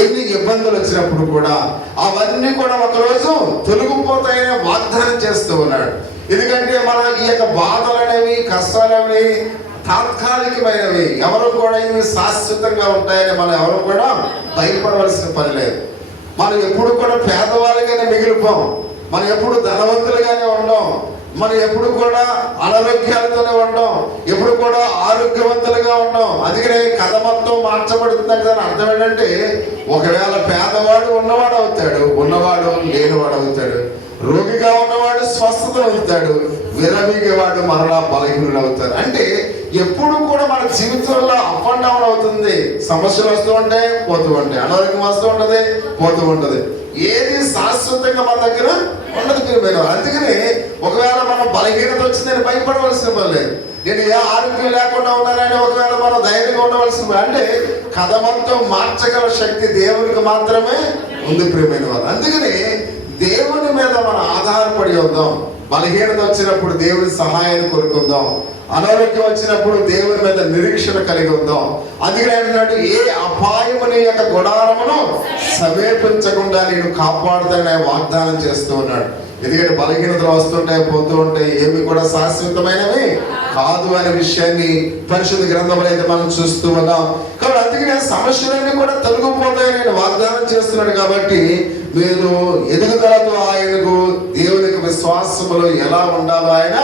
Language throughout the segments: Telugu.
ఎన్ని ఇబ్బందులు వచ్చినప్పుడు కూడా అవన్నీ కూడా ఒకరోజు తొలగిపోతాయని వాగ్దానం చేస్తూ ఉన్నాడు. ఎందుకంటే మన ఈ యొక్క బాధలు అనేవి, కష్టాలు అనేవి తాత్కాలికమైనవి. ఎవరు కూడా ఇవి శాశ్వతంగా ఉంటాయని మనం ఎవరు కూడా భయపడవలసిన పని లేదు. మనం ఎప్పుడు కూడా పేదవాళ్ళగానే మిగిలిపోం, మనం ఎప్పుడు ధనవంతులుగానే ఉండం, మనం ఎప్పుడు కూడా అనారోగ్యాలతోనే ఉండం, ఎప్పుడు కూడా ఆరోగ్యవంతులుగా ఉండం. అందుకనే కథ మొత్తం మార్చబడుతుందంటే దాని అర్థం ఏంటంటే, ఒకవేళ పేదవాడు ఉన్నవాడు అవుతాడు, ఉన్నవాడు లేనివాడు అవుతాడు. రోగిగా ఉన్నవాడు స్వస్థత అవుతాడు, విరమిగేవాడు మరలా బలహీనుడు అవుతాడు. అంటే ఎప్పుడు కూడా మన జీవితంలో అప్ అండ్ డౌన్ అవుతుంది. సమస్యలు వస్తూ ఉంటాయి, పోతూ ఉంటాయి, అనారోగ్యం వస్తూ ఉంటుంది, పోతూ ఉంటుంది. ఏది శాశ్వతంగా మన దగ్గర ఉండదు ప్రియమైన. అందుకని ఒకవేళ మనం బలహీనత వచ్చిందని భయపడవలసిన పని లేదు. నేను ఏ ఆరోగ్యం లేకుండా ఉన్నానని ఒకవేళ మనం ధైర్యంగా ఉండవలసిన, అంటే కథ మొత్తం మార్చగల శక్తి దేవునికి మాత్రమే ఉంది ప్రియమైన వారు. అందుకని దేవుని మీద మనం ఆధారపడి ఉందాం. బలహీనత వచ్చినప్పుడు దేవుని సహాయాన్ని కోరుకుందాం. అనారోగ్యం వచ్చినప్పుడు దేవుని మీద నిరీక్షణ కలిగి ఉందాం. అందుకని అంటున్నాడు, ఏ అపాయముని యొక్క గుడారమును సమీపించకుండా నేను కాపాడుతానని వాగ్దానం చేస్తూ ఉన్నాడు. ఎందుకంటే బలహీనతలు వస్తుంటాయి, పోతూ ఉంటాయి, ఏమి కూడా శాశ్వతమైనవి కాదు అనే విషయాన్ని పరిశుద్ధ గ్రంథంలో అయితే మనం చూస్తూ ఉన్నాం. కాబట్టి అందుకనే సమస్యలన్నీ కూడా తొలగిపోతాయని నేను వాగ్దానం చేస్తున్నాడు. కాబట్టి మీరు ఎదుగుదలతో ఆయనకు, దేవునికి విశ్వాసములో ఎలా ఉండాలో ఆయన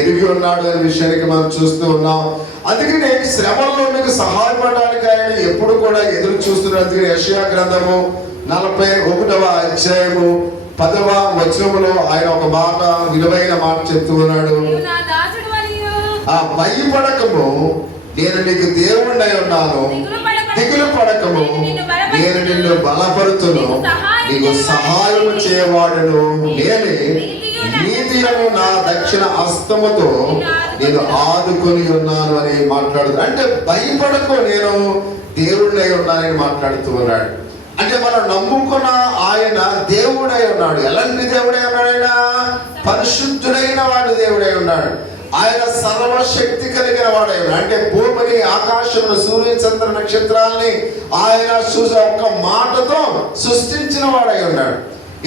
ఎరిగి ఉన్నాడు అనే విషయానికి మనం చూస్తూ ఉన్నాం. అందుకనే శ్రమల్లో మీకు సహాయపడడానికి ఆయన ఎప్పుడు కూడా ఎదురు చూస్తున్నాడు. అందుకని యెషయా గ్రంథము 41వ అధ్యాయము 10వ వచనములో ఆయన ఒక మాట, విలువైన మాట చెప్తూ ఉన్నాడు. భయపడకము, నేను నీకు దేవుణ్ణి ఉన్నాను, దిగులు పడకము, నేను నిన్ను బలపరుతును, నీకు సహాయం చేయవాడును నేనే, నీతిలను నా దక్షిణ హస్తముతో నేను ఆదుకొని ఉన్నాను అని మాట్లాడుతూ, అంటే భయపడకు, నేను దేవుణ్ణి ఉన్నానని మాట్లాడుతూ ఉన్నాడు. అంటే మనం నమ్ముకున్న ఆయన దేవుడై ఉన్నాడు. ఎలాంటి దేవుడై ఉన్నాడు? ఆయన పరిశుద్ధుడైన వాడు దేవుడై ఉన్నాడు. ఆయన సర్వశక్తి కలిగిన వాడై ఉన్నాడు. అంటే భూమిని, ఆకాశమును, సూర్య చంద్ర నక్షత్రాలని ఆయన చూసే ఒక్క మాటతో సృష్టించిన వాడై ఉన్నాడు.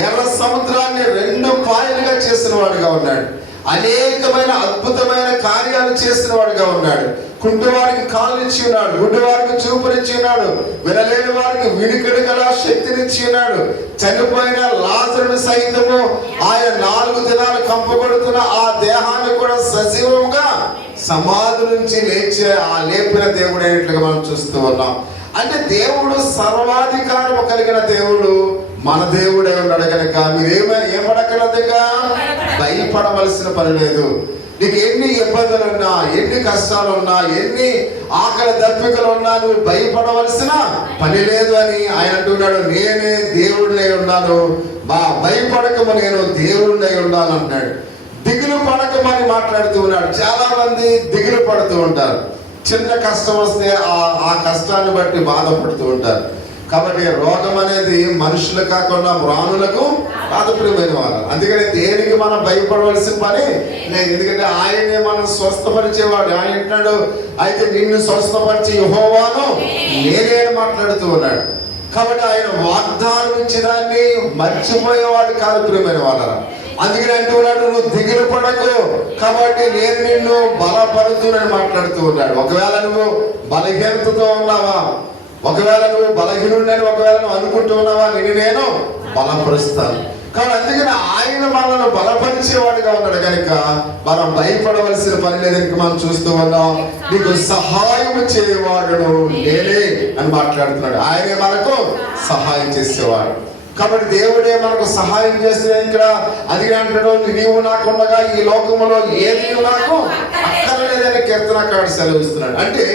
ఎర్ర సముద్రాన్ని 2 పాయలుగా చేసిన వాడుగా ఉన్నాడు. అనేకమైన అద్భుతమైన కార్యాలు చేసిన వాడుగా ఉన్నాడు. కుంటివారికి కాళ్ళనిచ్చి ఉన్నాడు, గుడ్డివారికి చూపునిచ్చి ఉన్నాడు, వినలేని వారికి వినికిడి గల శక్తినిచ్చి ఉన్నాడు. చనిపోయిన లాజరుని సైతము ఆయన 4 దినాలు కంపబడుతున్న ఆ దేహాన్ని కూడా సజీవంగా సమాధి నుంచి లేపిన దేవుడు అయినట్లుగా మనం చూస్తూ ఉన్నాం. అంటే దేవుడు సర్వాధికారము కలిగిన దేవుడు మన దేవుడే ఉన్నాడు కనుక మీరు ఏమడగలదుగా భయపడవలసిన పని లేదు. నీకు ఎన్ని ఇబ్బందులు ఉన్నా, ఎన్ని కష్టాలు ఉన్నా, ఎన్ని ఆకలి దప్పికలు ఉన్నా నువ్వు భయపడవలసిన పని లేదు అని ఆయన అంటున్నాడు. నేనే దేవుడినై ఉన్నాను, భయపడకము, నేను దేవుడినై ఉన్నాను అంటున్నాడు. దిగులు పడకమని మాట్లాడుతూ ఉన్నాడు. చాలా మంది దిగులు పడుతూ ఉంటారు. చిన్న కష్టం వస్తే ఆ కష్టాన్ని బట్టి బాధపడుతూ ఉంటారు. కాబట్టి రోగం అనేది మనుషులు కాకుండా ప్రాణులకు బాధప్రియమైన వారు. అందుకని దేనికి మనం భయపడవలసిన పని లేదు. ఎందుకంటే ఆయనే మనం స్వస్థపరిచేవాడు. ఆయన అంటున్నాడు, అయితే నిన్ను స్వస్థపరిచే యెహోవాను నేనే మాట్లాడుతూ ఉన్నాడు. కాబట్టి ఆయన వాగ్దానం ఇచ్చినాన్ని మర్చిపోయేవాడు కాదు ప్రియమైన వాళ్ళ. అందుకని అంటున్నాడు, నువ్వు దిగులు పడకు, కాబట్టి నేను నిన్ను బలపరుతునని మాట్లాడుతూ ఉన్నాడు. ఒకవేళ నువ్వు బలహీనతతో ఉన్నావా, ఒకవేళ నువ్వు బలహీనుడని ఒకవేళ నువ్వు అనుకుంటూ ఉన్నావా, నేను బలపరుస్తాను. కాబట్టి అందుకని ఆయన మనల్ని బలపరిచేవాడుగా ఉన్నాడు కనుక మనం భయపడవలసిన పని లేదని మనం చూస్తూ ఉన్నాం. నీకు సహాయం చేయవాడును నేనే అని మాట్లాడుతున్నాడు. ఆయనే మనకు సహాయం చేసేవాడు. కాబట్టి దేవుడే మనకు సహాయం చేస్తున్నాడు. ఇక్కడ అది అంటాడు, నీవు నాకుండగా ఈ లోకములో ఏది నాకు అక్కర్లేదని కీర్తనకారుడు సెలవిస్తున్నాడు. అంటే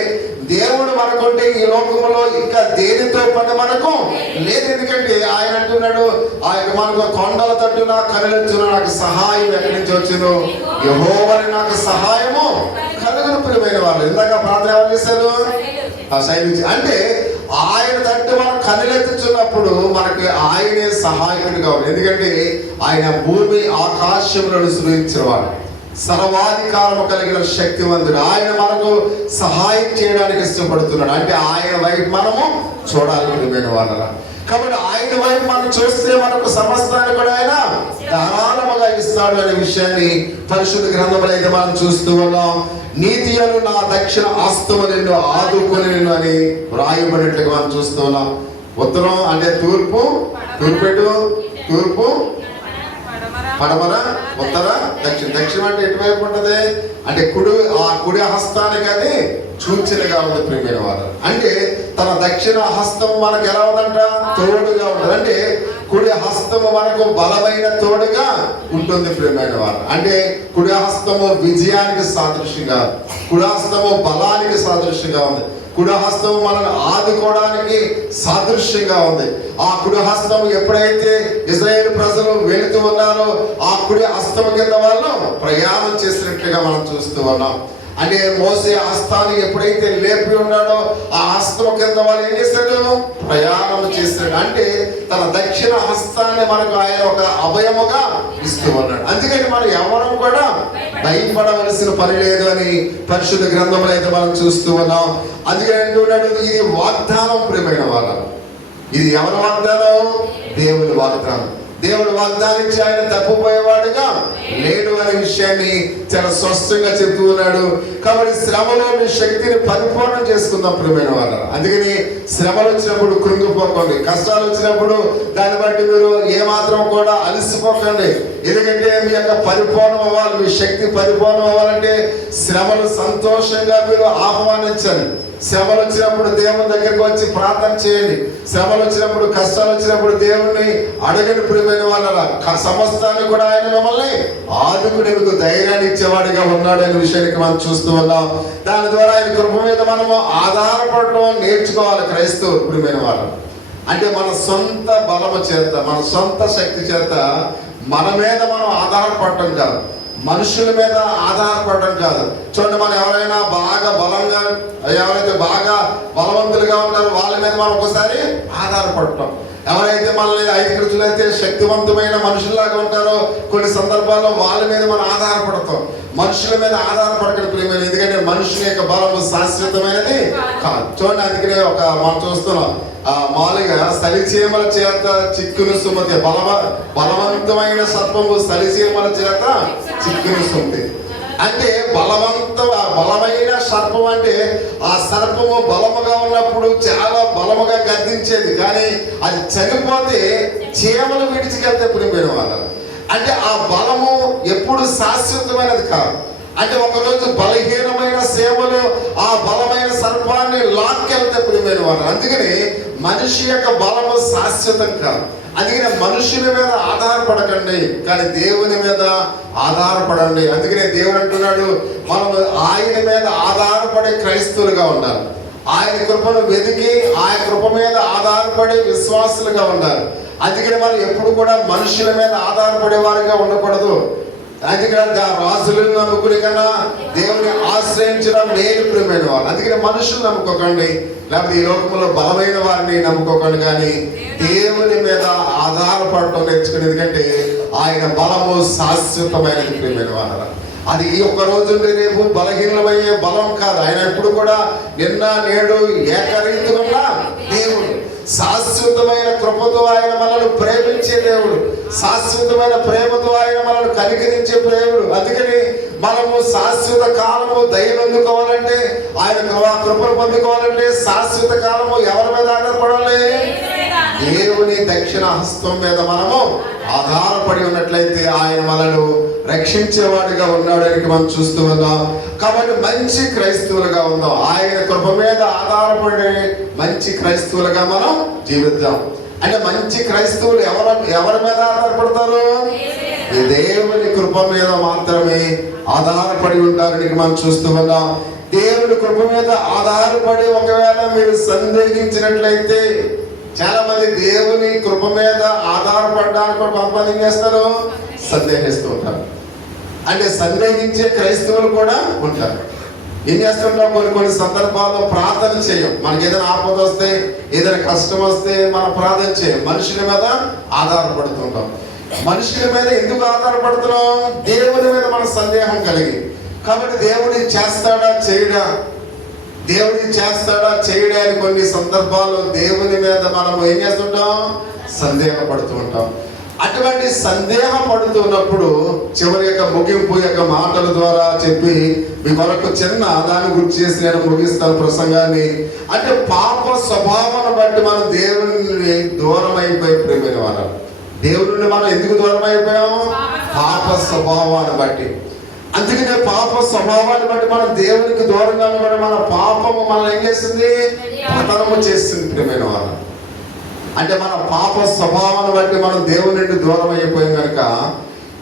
దేవుడు మనకుంటే ఈ లోకములో ఇంకా దేనితో పని మనకు లేదు. ఎందుకంటే ఆయన అంటున్నాడు, ఆయన మనకు కొండల తట్టున కనులెత్తున నాకు సహాయం ఎక్కడి నుంచి వచ్చును, యెహోవాని నాకు సహాయము కలుగును ప్రియమైన వాళ్ళు. ఇందాక ప్రార్థన ఎవరు చేశారు? ఆ శైలి. అంటే ఆయన తట్టు మనం కనులెత్తుచున్నప్పుడు మనకి ఆయనే సహాయకుడిగా ఉంది. ఎందుకంటే ఆయన భూమి ఆకాశములను సృజించిన వాడు. సర్వాధికారము కలిగిన శక్తివంతుడు. ఆయన మనకు సహాయం చేయడానికి ఇష్టపడుతున్నాడు. అంటే ఆయన వైపు మనము చూడాలి ప్రియమైన వాళ్ళ. కాబట్టి ఆయన వైపు మనం చూస్తే మనకు సమస్తాన్ని కూడా ఆయన ధారాళముగా ఇస్తాడు అనే విషయాన్ని పరిశుద్ధ గ్రంథంలో అయితే మనం చూస్తూ ఉన్నాం. నీతి అను నా దక్షిణ హస్తము నిన్ను ఆదుకొని అని వ్రాయబడినట్లుగా మనం చూస్తూ ఉన్నాం. ఉత్తరం అంటే తూర్పు, తూర్పు పడమర, ఉత్తర, దక్షిణ. దక్షిణం అంటే ఎటువైపు ఉంటది అంటే ఆ కుడి హస్తానికి అది సూచనగా ఉంది ప్రియమైన వారు. అంటే తన దక్షిణ హస్తం మనకు ఎలా ఉందంట? తోడుగా ఉంటుంది. అంటే కుడి హస్తము మనకు బలమైన తోడుగా ఉంటుంది ప్రియమైన వారు. అంటే కుడి హస్తము విజయానికి సాదృశ్యంగా, కుడి హస్తము బలానికి సాదృశ్యంగా ఉంది. కుడి హస్తము మనల్ని ఆదుకోవడానికి సాదృశ్యంగా ఉంది. ఆ కుడి హస్తము ఎప్పుడైతే ఇశ్రాయేలు ప్రజలు వెళుతూ ఉన్నారో ఆ కుడి హస్తము కింద వాళ్ళు ప్రయాణం చేసినట్లుగా మనం చూస్తూ ఉన్నాం. అంటే మోసే హస్తాన్ని ఎప్పుడైతే లేపి ఉన్నాడో ఆ హస్తం కింద వాళ్ళు ఏం చేశాడు? ప్రయాణం చేస్తాడు. అంటే తన దక్షిణ హస్తాన్ని మనకు ఆయన ఒక అభయముగా ఇస్తూ ఉన్నాడు. అందుకని మనం ఎవరం కూడా భయపడవలసిన పని లేదు అని పరిశుద్ధ గ్రంథంలో అయితే మనం చూస్తూ ఉన్నాం. అందుకని అంటున్నాడు, ఇది వాగ్దానం ప్రియమైన వాళ్ళ. ఇది ఎవరి వాగ్దానం? దేవుని వాగ్దానం. దేవుడు వాగ్దానించి ఆయన తప్పిపోయేవాడుగా లేడు అనే విషయాన్ని చాలా స్పష్టంగా చెప్తూ ఉన్నాడు. కాబట్టి శ్రమలో మీ శక్తిని పరిపూర్ణం చేసుకుందాం ప్రియమైన వాళ్ళ. అందుకని శ్రమలు వచ్చినప్పుడు కృంగిపోకండి, కష్టాలు వచ్చినప్పుడు దాన్ని బట్టి మీరు ఏమాత్రం కూడా అలసిపోకండి. ఎందుకంటే మీ యొక్క పరిపూర్ణం అవ్వాలి, మీ శక్తి పరిపూర్ణం అవ్వాలంటే శ్రమలు సంతోషంగా మీరు ఆహ్వానించండి. శ్రమలు వచ్చినప్పుడు దేవుని దగ్గరికి వచ్చి ప్రార్థన చేయండి. శ్రమలు వచ్చినప్పుడు, కష్టాలు వచ్చినప్పుడు దేవుణ్ణి అడగని ప్రియమైన వాళ్ళ. సమస్తాన్ని కూడా ఆయన మిమ్మల్ని ఆదుకుని మీకు ధైర్యాన్ని ఇచ్చేవాడిగా ఉన్నాడు అనే విషయానికి మనం చూస్తూ ఉన్నాం. దాని ద్వారా ఆయన కృప మీద మనము ఆధారపడటం నేర్చుకోవాలి క్రైస్తవులు ప్రియమైన వాళ్ళు. అంటే మన సొంత బలము చేత, మన సొంత శక్తి చేత మన మీద మనం ఆధారపడటం కాదు, మనుషుల మీద ఆధారపడడం కాదు. చూడండి, మనం ఎవరైనా బాగా బలంగా, ఎవరైతే బాగా బలవంతులుగా ఉన్నారో వాళ్ళ మీద మనం ఒకసారి ఆధారపడటం. ఎవరైతే మనల్ని ఐక్యతలైతే శక్తివంతమైన మనుషుల్లాగా ఉంటారో కొన్ని సందర్భాల్లో వాళ్ళ మీద మనం ఆధారపడతాం. మనుషుల మీద ఆధారపడకడం ప్రియమైన. ఎందుకంటే మనుషుల యొక్క బలము శాశ్వతమైనది కాదు. చూడండి, అందుకనే మనం చూస్తున్నాం, మామూలుగా సలిచీమల చేత చిక్కును సుమతి, బలవంతమైన సర్పము సలిచీమల చేత చిక్కును సుమతి. అంటే బలమైన సర్పం అంటే ఆ సర్పము బలముగా ఉన్నప్పుడు చాలా బలముగా గర్దించేది, కానీ అది చనిపోతే చీమలు విడిచికెళ్తే ప్రియమైన వాళ్ళు. అంటే ఆ బలము ఎప్పుడు శాశ్వతమైనది కాదు. అంటే ఒకరోజు బలహీనమైన సేవలు ఆ బలమైన సర్పాన్ని లాక్కెళ్తే ప్రియమైన వాళ్ళు. అందుకని మనిషి యొక్క బలము శాశ్వతం కాదు. అందుకనే మనుషుల మీద ఆధారపడకండి, కానీ దేవుని మీద ఆధారపడండి. అందుకనే దేవుడు అంటున్నాడు, మనం ఆయన మీద ఆధారపడే క్రైస్తవులుగా ఉండాలి. ఆయన కృపను వెతికి ఆయన కృప మీద ఆధారపడే విశ్వాసులుగా ఉండాలి. అందుకని మనం ఎప్పుడు కూడా మనుషుల మీద ఆధారపడే వారిగా ఉండకూడదు. అందుకని రాజులను నమ్ముకుని కన్నా దేవుని ఆశ్రయించడం మేలు ప్రియమైన వాళ్ళు. అందుకని మనుషులు నమ్ముకోకండి, లేకపోతే ఈ లోకంలో బలమైన వారిని నమ్ముకోకండి, కానీ దేవుని మీద ఆధారపడటం నేర్చుకుని. ఎందుకంటే ఆయన బలము శాశ్వతమైనది ప్రియమైన వాళ్ళ. అది ఈ ఒక్క రోజు రేపు బలహీనమయ్యే బలం కాదు. ఆయన ఎప్పుడు కూడా నిన్న నేడు ఏకరీతిగా దేవుడు. శాశ్వతమైన కృపతో ఆయన మనల్ని ప్రేమించే దేవుడు, శాశ్వతమైన ప్రేమతో ఆయన మనల్ని కనికరించే దేవుడు. అందుకని మనము శాశ్వత కాలము దయనందుకోవాలంటే, ఆయన కృపను పొందుకోవాలంటే శాశ్వత కాలము ఎవరి మీద ఆధారపడాలి? దేవుని దక్షిణ హస్తం మీద మనము ఆధారపడి ఉన్నట్లయితే ఆయన మనను రక్షించేవాడిగా ఉన్నాడని మనం చూస్తూ ఉన్నాం. కాబట్టి మంచి క్రైస్తవులుగా ఉందాం. ఆయన కృప మీద ఆధారపడే మంచి క్రైస్తవులుగా మనం జీవిద్దాం. అంటే మంచి క్రైస్తవులు ఎవరి మీద ఆధారపడతారు? దేవుని కృప మీద మాత్రమే ఆధారపడి ఉంటారని మనం చూస్తూ ఉన్నాం. దేవుని కృప మీద ఆధారపడి ఒకవేళ మీరు సందేహించినట్లయితే, చాలా మంది దేవుని కృప మీద ఆధారపడడానికి కూడా కొంతమంది చేస్తారు, సందేహిస్తూ ఉంటారు. అంటే సందేహించే క్రైస్తవులు కూడా ఉంటారు. ఏం చేస్తుంటాం, కొన్ని సందర్భాల్లో ప్రార్థన చేయం. మనకి ఏదైనా ఆపద వస్తే, ఏదైనా కష్టం వస్తే మనం ప్రార్థన చేయం, మనుషుల మీద ఆధారపడుతుంటాం. మనుషుల మీద ఎందుకు ఆధారపడుతున్నాం? దేవుని మీద మన సందేహం కలిగి. కాబట్టి దేవుడు చేస్తాడా చేయడా, దేవుడు చేస్తాడా చేయడా అని కొన్ని సందర్భాల్లో దేవుని మీద మనం ఏం చేస్తుంటాం? సందేహపడుతూ ఉంటాం. అటువంటి సందేహపడుతున్నప్పుడు చివరి యొక్క ముగింపు యొక్క మాటల ద్వారా చెప్పి మీ కొరకు చిన్న దాని గురించి చేసి నేను ముగిస్తాను ప్రసంగాన్ని. అంటే పాప స్వభావాన్ని బట్టి మనం దేవుని నుండి దూరం అయిపోయి ప్రేమైన వారు. దేవుని నుండి మనం ఎందుకు దూరం అయిపోయాము? పాప స్వభావాన్ని బట్టి. అందుకనే పాప స్వభావాన్ని బట్టి మనం దేవునికి దూరంగా కూడా మన పాపము మనల్ని ఏం చేసింది? పతనము చేసింది ప్రియమైన వారు. అంటే మన పాప స్వభావాన్ని బట్టి మనం దేవుని నుండి దూరం అయిపోయాం కనుక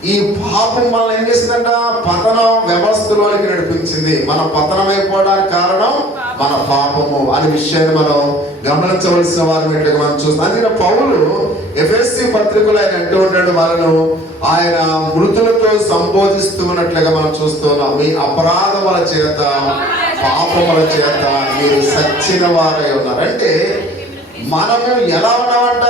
ఈ పాపం మనల్ని ఏం చేసిందంట? పతన వ్యవస్థలోనికి నడిపించింది. మన పతనం అయిపోవడానికి కారణం మన పాపము అనే విషయాన్ని మనం గమనించవలసిన వారిని మనం చూస్తాం. అందుకని పౌలు ఎఫెసీ పత్రికలో ఆయన అంటూ ఉంటాడు, వాళ్ళను ఆయన మృతులతో సంబోధిస్తూ ఉన్నట్లుగా మనం చూస్తున్నాం. మీ అపరాధముల చేత పాపముల చేత మీరు సచ్చిన వారై ఉన్నారు. అంటే మనము ఎలా ఉన్నామంట?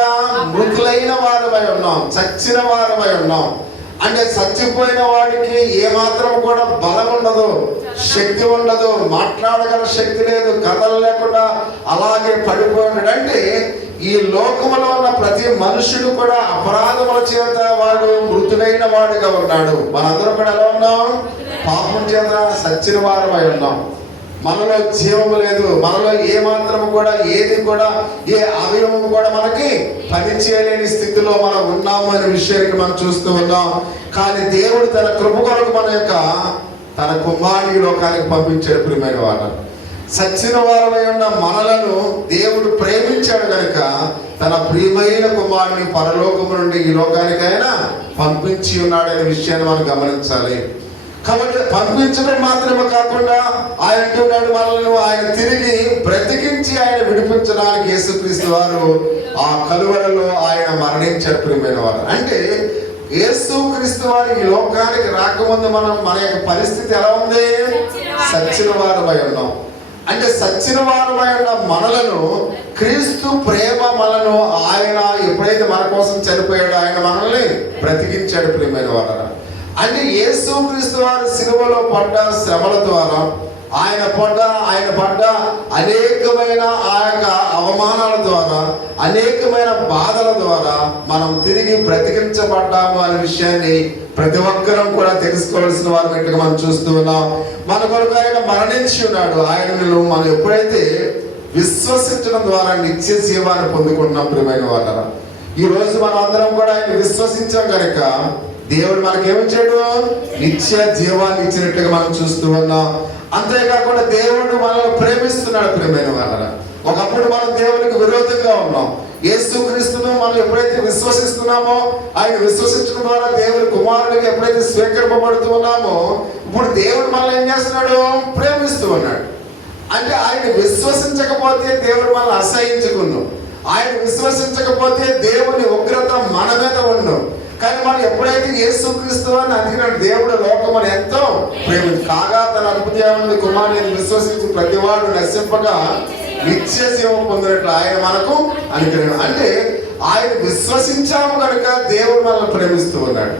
మృతులైన వారమై ఉన్నాం, చచ్చిన వారమై ఉన్నాం. అంటే చచ్చిపోయిన వాడికి ఏమాత్రం కూడా బలం ఉండదు, శక్తి ఉండదు, మాట్లాడగల శక్తి లేదు, కథలు లేకుండా అలాగే పడిపోయినాడు. అంటే ఈ లోకములో ఉన్న ప్రతి మనుషుడు కూడా అపరాధముల చేత వాడు మృతుడైన వాడుగా ఉన్నాడు. మనందరం కూడా ఎలా ఉన్నాం? పాపం చేత సచ్చిన వారమై ఉన్నాం. మనలో జీవము లేదు, మనలో ఏ మాత్రము కూడా ఏది కూడా ఏ అవయవము కూడా మనకి పని చేయలేని స్థితిలో మనం ఉన్నాము అనే విషయానికి మనం చూస్తూ ఉన్నాం. కానీ దేవుడు తన కృప కొరకు మన యొక్క తన కుమారుని లోకానికి పంపించాడు ప్రియమైన వారు. సచ్చిన వారమై ఉన్న మనలను దేవుడు ప్రేమించాడు కనుక తన ప్రియమైన కుమారుని పరలోకము నుండి ఈ లోకానికైనా పంపించి ఉన్నాడనే విషయాన్ని మనం గమనించాలి. కాబట్టి పంపించడం మాత్రమే కాకుండా ఆయన అంటున్నాడు, మనల్ని ఆయన తిరిగి బ్రతికించి ఆయన విడిపించడానికి యేసుక్రీస్తు వారు ఆ కలువరలో ఆయన మరణించారు ప్రియమైన వారు. అంటే యేసుక్రీస్తు వారు ఈ లోకానికి రాకముందు మన యొక్క పరిస్థితి ఎలా ఉంది? సచ్చిన వారమై ఉన్నాం. అంటే సచ్చిన వారమై ఉన్న మనలను క్రీస్తు ప్రేమ మనను ఆయన ఎప్పుడైతే మన కోసం చనిపోయాడో ఆయన మనల్ని బ్రతికించాడు ప్రియమైన వారు. అంటే యేసుక్రీస్తు వారు సిలువలో పడ్డ శ్రమల ద్వారా ఆయన పడ్డ అనేకమైన ఆ యొక్క అవమానాల ద్వారా అనేకమైన బాధల ద్వారా మనం తిరిగి బ్రతికించబడ్డాము అనే విషయాన్ని ప్రతి ఒక్కరం కూడా తెలుసుకోవాల్సిన వారి వెంటనే మనం చూస్తూ ఉన్నాం. మన కొరకు ఆయన మరణించి ఉన్నాడు. ఆయనను మనం ఎప్పుడైతే విశ్వసించడం ద్వారా నిత్య జీవాన్ని పొందుకుంటున్నాం ప్రియమైన వారు. ఈ రోజు మనం అందరం కూడా ఆయన విశ్వసించాం కనుక దేవుడు మనకేమిచ్చాడు? నిత్య జీవాన్ని ఇచ్చినట్టుగా మనం చూస్తూ ఉన్నాం. అంతేకాకుండా దేవుడు మనల్ని ప్రేమిస్తున్నాడు ప్రియమైన వాళ్ళ. ఒకప్పుడు మనం దేవునికి విరోధంగా ఉన్నాం. యేసుక్రీస్తును మనం ఎప్పుడైతే విశ్వసిస్తున్నామో, ఆయన విశ్వసించడం ద్వారా దేవుని కుమారుడికి ఎప్పుడైతే స్వీకరింపబడుతూ ఉన్నామో, ఇప్పుడు దేవుడు మనల్ని ఏం చేస్తున్నాడు? ప్రేమిస్తూ ఉన్నాడు. అంటే ఆయన విశ్వసించకపోతే దేవుడు మనల్ని అసహించుకున్నాం. ఆయన విశ్వసించకపోతే దేవుని ఉగ్రత మన మీద ఉన్నాం. కానీ మనం ఎప్పుడైతే యేసుక్రీస్తు అని అడిగినాడు, దేవుడు లోకమును ఎంతో ప్రేమించి కాగా తన అద్భుతమైన కుమారుని విశ్వసించి ప్రతివాడు నశింపగా నిత్య జీవం పొందినట్లు ఆయన మనకు అనుగ్రహం. అంటే ఆయన విశ్వసించాము కనుక దేవుడు మనల్ని ప్రేమిస్తూ ఉన్నాడు.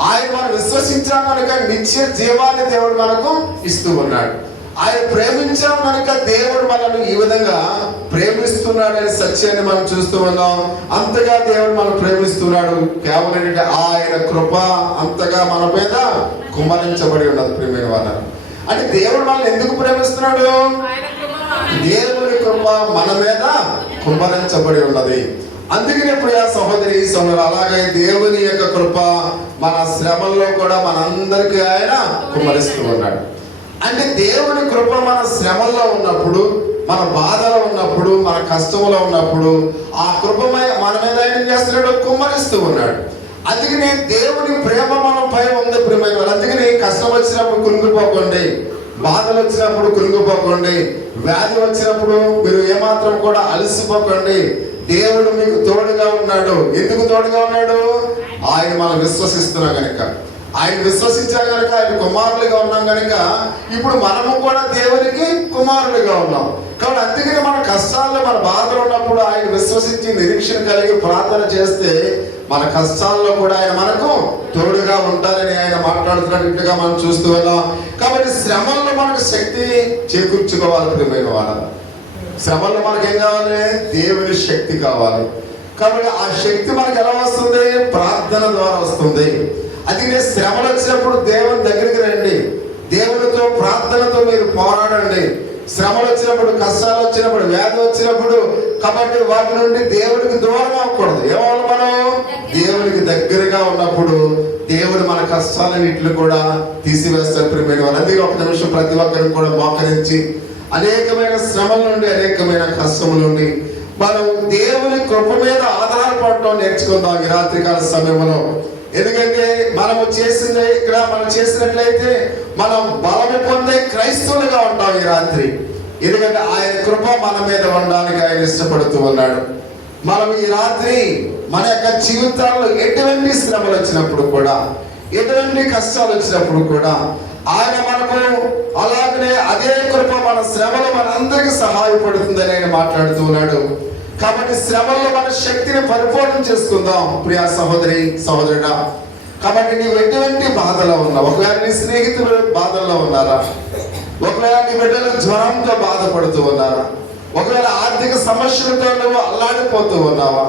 ఆయన మనం విశ్వసించాము కనుక నిత్య జీవాన్ని దేవుడు మనకు ఇస్తూ ఉన్నాడు. ఆయన ప్రేమించాం కనుక దేవుడు మనల్ని ఈ విధంగా ప్రేమిస్తున్నాడనే సత్యాన్ని మనం చూస్తూ ఉన్నాం. అంతగా దేవుడు మనం ప్రేమిస్తున్నాడు. కేవలం ఏంటంటే ఆయన కృప అంతగా మన మీద కుమ్మరించబడి ఉన్నది ప్రియమైన వారు. అంటే దేవుడు మనల్ని ఎందుకు ప్రేమిస్తున్నాడు? దేవుని కృప మన మీద కుమ్మరించబడి ఉన్నది. అందుకనే ప్రియ సహోదరి సహోదరు, అలాగే దేవుని యొక్క కృప మన శ్రమల్లో కూడా మనందరికీ ఆయన కుమ్మరిస్తూ ఉన్నాడు. అంటే దేవుని కృప మన శ్రమల్లో ఉన్నప్పుడు, మన బాధలో ఉన్నప్పుడు, మన కష్టంలో ఉన్నప్పుడు ఆ కృప మన మీద ఏం చేస్తున్నాడు? కుమ్మరిస్తూ ఉన్నాడు. అందుకని దేవుని ప్రేమ మనపై ఉంది ప్రేమ. అందుకని కష్టం వచ్చినప్పుడు కృంగిపోకండి, బాధలు వచ్చినప్పుడు కృంగిపోకండి, వ్యాధి వచ్చినప్పుడు మీరు ఏమాత్రం కూడా అలసిపోకండి. దేవుడు మీకు తోడుగా ఉన్నాడు. ఎందుకు తోడుగా ఉన్నాడు? ఆయన మనం విశ్వసిస్తున్నాం కనుక, ఆయన విశ్వసించాం కనుక, ఆయన కుమారులుగా ఉన్నాం కనుక ఇప్పుడు మనము కూడా దేవునికి కుమారులుగా ఉన్నాం. కాబట్టి అందుకని మన కష్టాల్లో మన బాధలు ఉన్నప్పుడు ఆయన విశ్వసించి నిరీక్షణ కలిగి ప్రార్థన చేస్తే మన కష్టాల్లో కూడా ఆయన మనకు తోడుగా ఉంటారని ఆయన మాట్లాడుతున్నట్టుగా మనం చూస్తూ ఉన్నాం. కాబట్టి శ్రమల్లో మనకు శక్తి చేకూర్చుకోవాలి. ప్రియమైన వారు, శ్రమల్లో మనకి ఏం కావాలి? దేవుని శక్తి కావాలి. కాబట్టి ఆ శక్తి మనకు ఎలా వస్తుంది? ప్రార్థన ద్వారా వస్తుంది. అందుకే శ్రమలు వచ్చినప్పుడు దేవుని దగ్గరికి రండి, దేవునితో ప్రార్థనతో మీరు పోరాడండి. శ్రమలు వచ్చినప్పుడు, కష్టాలు వచ్చినప్పుడు, వ్యాధి వచ్చినప్పుడు, కాబట్టి వాటి నుండి దేవుడికి దూరం అవ్వకూడదు. ఏమవ్వాలి? మనం దేవునికి దగ్గరగా ఉన్నప్పుడు దేవుడు మన కష్టాలన్నింటిని కూడా తీసివేస్తారు. ప్రియమైన వారు, అందుకే ఒక నిమిషం ప్రతి ఒక్కరిని కూడా మోకరించి అనేకమైన శ్రమల నుండి, అనేకమైన కష్టముల నుండి మనం దేవుని కృప మీద ఆధారపడటం నేర్చుకుందాం ఈ రాత్రికాల సమయంలో. ఎందుకంటే మనము చేసింది ఇక్కడ మనం చేసినట్లయితే మనం బలము పొందే క్రైస్తవులుగా ఉంటాం ఈ రాత్రి. ఎందుకంటే ఆయన కృప మన మీద ఉండడానికి ఆయన ఇష్టపడుతూ ఉన్నాడు. మనం ఈ రాత్రి మన యొక్క జీవితాల్లో ఎటువంటి శ్రమలు వచ్చినప్పుడు కూడా, ఎటువంటి కష్టాలు వచ్చినప్పుడు కూడా ఆయన మనకు అలాగనే అదే కృప మన శ్రమలో మనందరికీ సహాయపడుతుందని ఆయన మాట్లాడుతూ ఉన్నాడు. కాబట్టి శ్రమల్లో మన శక్తిని పరిపూర్ణం చేసుకుందాం ప్రియా సహోదరి సహోదరుడా. కాబట్టి నీవు ఎటువంటి బాధలో ఉన్నావు, ఒకవేళ నీ స్నేహితులు బాధల్లో ఉన్నారా, ఒకవేళ నీ బిడ్డలు జ్వరంతో బాధపడుతూ ఉన్నారా, ఒకవేళ ఆర్థిక సమస్యలతో నువ్వు అల్లాడిపోతూ ఉన్నావా,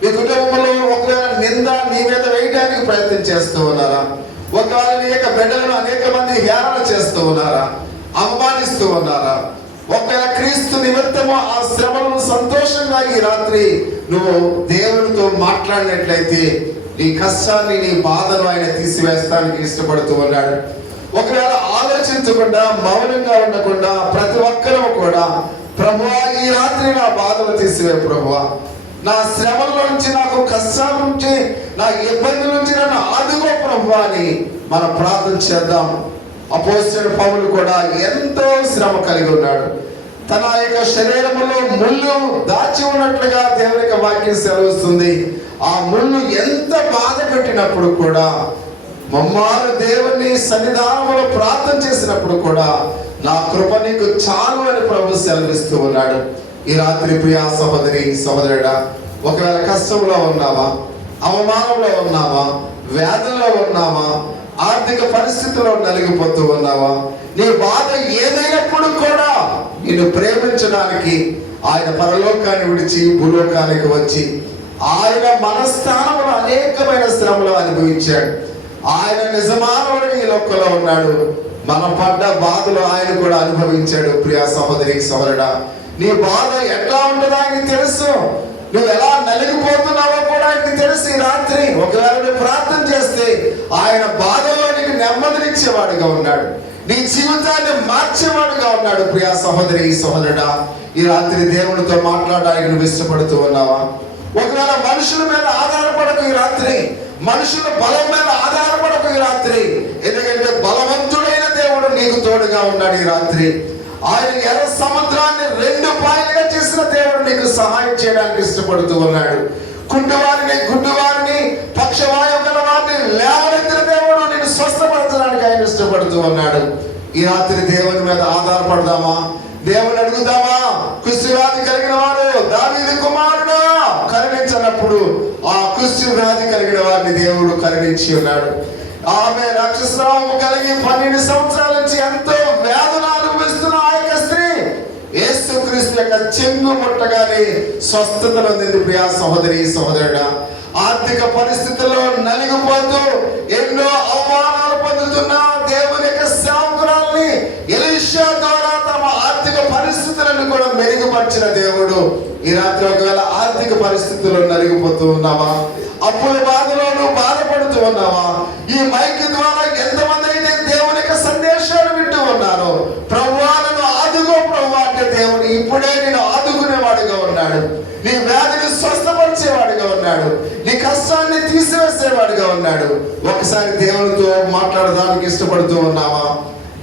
నీ కుటుంబంలో ఒకవేళ నింద నీ మీద వేయడానికి ప్రయత్నం చేస్తూ ఉన్నారా, ఒకవేళ నీ యొక్క బిడ్డలను అనేక మంది హేళన చేస్తూ ఉన్నారా, అవమానిస్తూ ఉన్నారా, ఒకవేళ క్రీస్తు నిమిత్తము ఆ శ్రమలను సంతోషంగా ఈ రాత్రి నువ్వు దేవునితో మాట్లాడినట్లయితే నీ కష్టాన్ని, నీ బాధను ఆయన తీసివేస్తానికి ఇష్టపడుతూ ఉన్నాడు. ఒకవేళ ఆలోచించకుండా, మౌనంగా ఉండకుండా ప్రతి ఒక్కరూ కూడా ప్రభువా ఈ రాత్రి నా బాధలు తీసివే ప్రభువా, నా శ్రమల నుంచి, నాకు కష్టాల నుంచి, నా ఇబ్బందుల నుంచి నన్ను ఆదుకో ప్రభువా అని మనం ప్రార్థన చేద్దాం. అపోస్తలుడు పౌలు కూడా ఎంతో శ్రమ కలిగి ఉన్నాడు. తన యొక్క శరీరంలో ముళ్ళు దాచి ఉన్నట్లుగా దేవుని యొక్క వాక్యం సెలవుస్తుంది. ఆ ముళ్ళు ఎంత బాధ పెట్టినప్పుడు కూడా, మమ్మారు దేవుని సన్నిధానంలో ప్రార్థన చేసినప్పుడు కూడా నా కృప నీకు చాలు అని ప్రభు సెలవిస్తూ ఉన్నాడు. ఈ రాత్రి ప్రియా సహోదరి సహోదరుడా, ఒకవేళ కష్టంలో ఉన్నావా, అవమానంలో ఉన్నావా, వ్యాధుల్లో ఉన్నావా, ఆర్థిక పరిస్థితుల్లో నలిగిపోతూ ఉన్నావా, నీ బాధ ఏదైనప్పుడు కూడా నిన్ను ప్రేమించడానికి ఆయన పరలోకాన్ని విడిచి భూలోకానికి వచ్చి ఆయన మన స్థానంలో అనేకమైన శ్రమలు అనుభవించాడు. ఆయన నిజమానవుడు ఈ లోకంలో ఉన్నాడు. మనం పడ్డ బాధలు ఆయన కూడా అనుభవించాడు. ప్రియా సహోదరి సహోదరుడా, నీ బాధ ఎట్లా ఉంటుందో ఆయనకి తెలుసు. నువ్వు ఎలా నలిగిపోతున్నావో కూడా ఆయనకి తెలుసు. ఈ రాత్రి ఒకవేళ నువ్వు ప్రార్థన చేస్తే ఆయన బాధలో నీకు నెమ్మదినిచ్చేవాడుగా ఉన్నాడు, నీ జీవితాన్ని మార్చేవాడుగా ఉన్నాడు. ప్రియా సహోదరి సహోదరుడా, ఈ రాత్రి దేవునితో మాట్లాడడానికి నువ్వు ఇష్టపడుతూ ఉన్నావా? ఒకవేళ మనుషుల మీద ఆధారపడకు ఈ రాత్రి, మనుషుల బలం మీద ఆధారపడకు ఈ రాత్రి. ఎందుకంటే బలవంతుడైన దేవుడు నీకు తోడుగా ఉన్నాడు. ఈ రాత్రి ఆయన ఎర్ర సముద్రాన్ని 2 పాయలుగా చేసిన దేవుడు నీకు సహాయం చేయడానికి ఇష్టపడుతూ ఉన్నాడు. కుంటివారిని, గుడ్డివారిని, పక్షవాయువు గల వారిని లేవనెత్తిన దేవుడు నిన్ను స్వస్థపరచడానికి ఆయన ఇష్టపడుతూ ఉన్నాడు. ఈ రాత్రి దేవుని మీద ఆధారపడదామా? దేవుని అడుగుదామా? కుష్ఠవ్యాధి కలిగిన వారు దావీదు కుమారుడా కరుణించినప్పుడు ఆ కుష్ఠవ్యాధి కలిగిన వారిని దేవుడు కరుణించి ఉన్నాడు. ఆమె రక్తస్రావం కలిగి 12 సంవత్సరాల నుంచి ఎంతో వేదన అనుభవిస్తున్న ఆ యొక్క స్త్రీ యేసుక్రీస్తు యొక్క చెంగు ముట్టగానే స్వస్థత పొందింది. ప్రియా సహోదరి సహోదరుడా, ఆర్థిక పరిస్థితుల్లో నలిగిపోతూ ఎన్నో అవమానాలు పొందుతున్న దేవుని యొక్క సేవకురాల్ని ఎలీషా ద్వారా తమ ఆర్థిక పరిస్థితులను కూడా మెరుగుపరిచిన దేవుడు ఈ రాత్రి ఒకవేళ ఆర్థిక పరిస్థితుల్లో నలిగిపోతూ ఉన్నావా, అప్పుల బాధలో నువ్వు బాధపడుతూ ఉన్నావా, ఈ మైక్ ద్వారా ఎంతమంది అయితే దేవుని యొక్క సందేశాలు వింటూ ఉన్నారో ప్రభువా నన్ను ఆదుకో ప్రభువా అంటే దేవుడు ఇప్పుడే నేను ఆదుకునేవాడుగా ఉన్నాడు, నీ వ్యాధిని స్వస్థపరిచేవాడుగా ఉన్నాడు, నీ కష్టాన్ని తీసివేసేవాడుగా ఉన్నాడు. ఒకసారి దేవునితో మాట్లాడడానికి ఇష్టపడుతూ ఉన్నావా?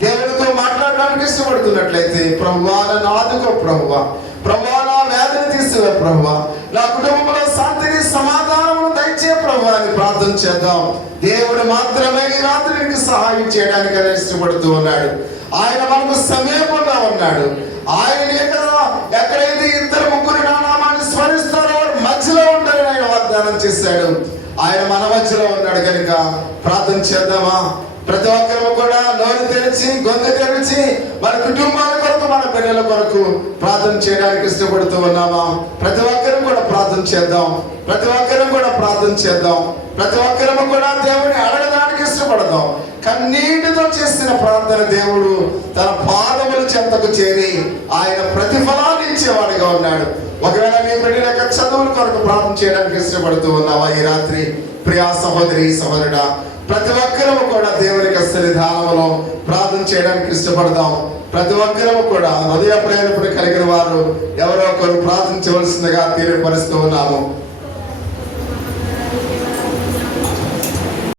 దేవునితో మాట్లాడడానికి ఇష్టపడుతున్నట్లయితే ప్రభువా నన్ను ఆదుకో ప్రభువా, ప్రభువా నా వ్యాధిని తీసివే ప్రభువా, నా కుటుంబంలో శాంతిని సమాధానము దయచే ప్రభువా అని ప్రార్థన చేద్దాం. దేవుడు మాత్రమే ఈ రాత్రి నీకు సహాయం చేయడానికి ఆయన ఇష్టపడుతూ ఉన్నాడు. ఆయన మనకు సమీపంగా ఉన్నాడు. ఆయన ఎక్కడైతే 2-3 నా నామాన్ని స్మరిస్తారో వారు మధ్యలో ఉంటారని ఆయన వాగ్దానం చేశాడు. ఆయన మన మధ్యలో ఉన్నాడు కనుక ప్రార్థన చేద్దామా? ప్రతి ఒక్కరు కూడా నోరు తెరిచి గొంతు తెరిచి మన కుటుంబాల కొరకు, మన పిల్లల కొరకు ప్రార్థన చేయడానికి ఇష్టపడుతూ ఉన్నామా? ప్రతి ఒక్కరు కూడా ప్రార్థన చేద్దాం. ప్రతి ఒక్కరు కూడా ప్రార్థన చేద్దాం. ప్రతి ఒక్కరు కూడా దేవుని అడగడానికి ఇష్టపడదాం. కన్నీటితో చేసిన ప్రార్థన దేవుడు తన పాదముల చెంతకు చేరి ఆయన ప్రతిఫలాన్ని ఇచ్చేవాడిగా ఉన్నాడు. ఒకవేళ నీ బిడ్డల యొక్క చదువుల కొరకు ప్రార్థన చేయడానికి ఇష్టపడుతూ ఉన్నావా ఈ రాత్రి? ప్రియా సహోదరి సహోదరుడా, ప్రతి ఒక్కరూ కూడా దేవుని యొక్క సన్నిధానంలో ప్రార్థన చేయడానికి ఇష్టపడదాం. ప్రతి ఒక్కరూ కూడా హృదయ ప్రేరేపణ కలిగిన వారు ఎవరో ఒకరు ప్రార్థించవలసిందిగా తెలియపరుస్తూ ఉన్నాము.